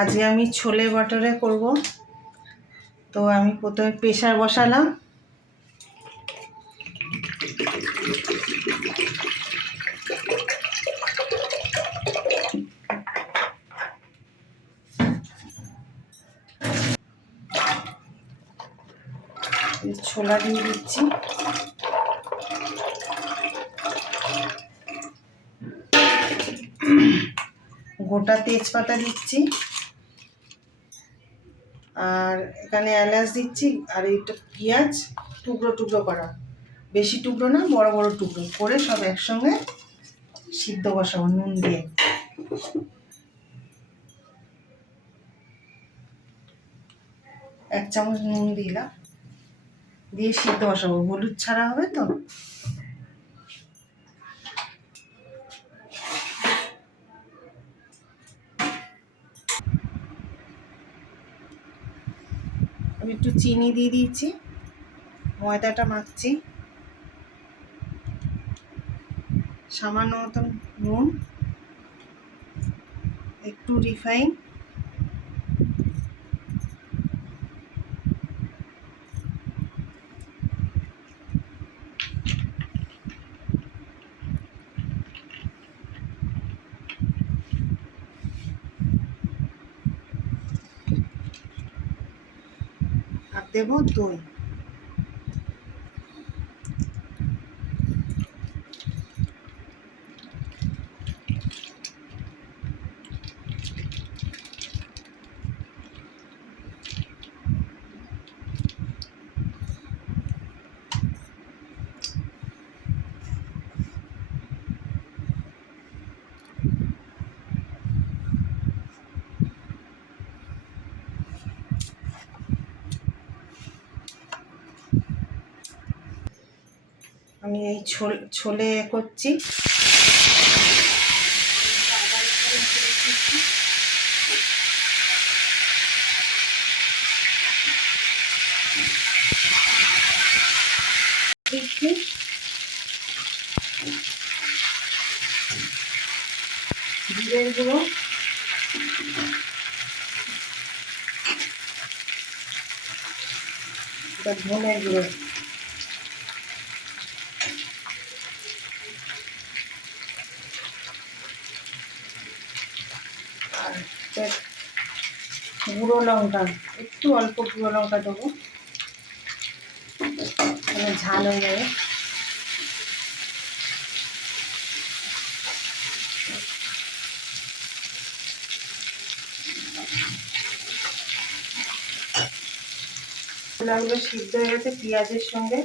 আজকে আমি ছোলে বাটারে করব। তো আমি প্রথমে প্রেসার বসালাম। ছোলা দিয়ে দিচ্ছি। গোটা তেজপাতা দিচ্ছি, আর এখানে এলাচ দিচ্ছি, আর একটু পেঁয়াজ টুকরো টুকরো করা, বেশি টুকরো না, বড় বড় টুকরো করে সব একসঙ্গে সিদ্ধ বসাবো নুন দিয়ে। এক চামচ নুন দিলাম, দিয়ে সিদ্ধ বসাবো। হলুদ ছাড়া হবে তো। আমি একটু চিনি দিয়ে দিয়েছি, ময়দাটা মাখছি, সামান্য মতন নুন, একটু রিফাইন, আর দেবো দই। আমি এই ছোলে করছি। জিরের গুঁড়ো, ধনের গুঁড়ো, আর গুঁড়ো লঙ্কা, একটু অল্প গুঁড়ো লঙ্কা দেবো, ঝাল হয়ে যাবে। ছোলাগুলো সিদ্ধ হয়ে গেছে পেঁয়াজের সঙ্গে।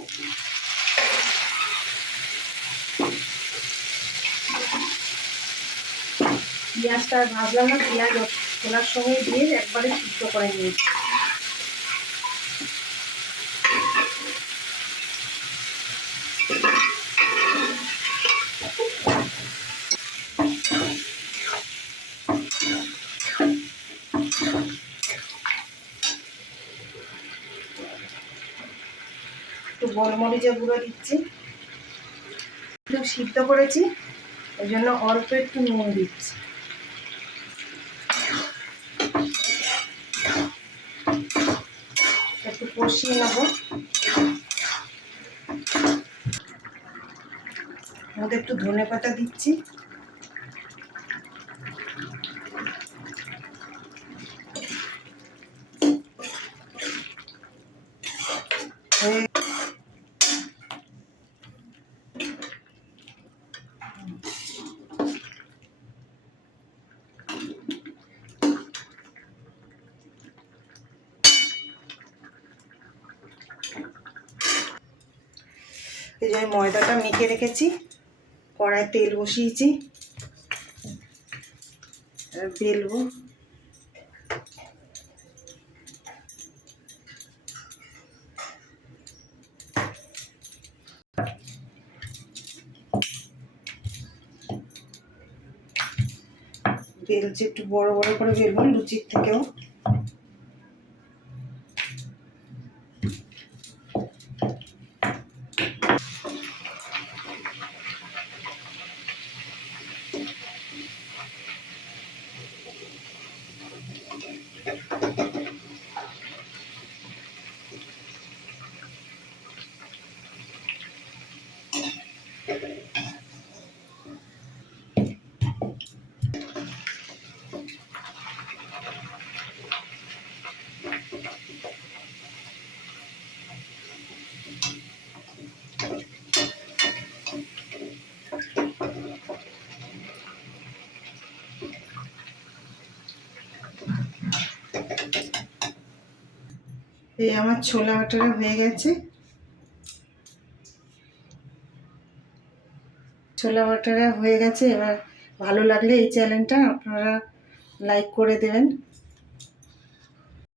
পেঁয়াজটা ভাজলাম না, পেঁয়াজ ছোলার সঙ্গে দিয়ে একবারে সিদ্ধ করে নিয়েছি। একটু গোলমরিচের গুঁড়ো দিচ্ছি, একটু সিদ্ধ করেছি ওই জন্য অল্প একটু নুন দিচ্ছি। একটু কষিয়ে নেব। মধ্যে একটু ধনেপাতা দিচ্ছি, এই যে ময়দাটা মেখে রেখেছি, কড়াই তেল বসিয়েছি, বেলবো। বেলছে একটু বড় বড় করে বেলবো, লুচির থেকেও। এই আমার ছোলা বাটাটা হয়ে গেছে। ছোলা বাটারা হয়ে গেছে। এবার ভালো লাগলে এই চ্যানেলটা আপনারা লাইক করে দেবেন।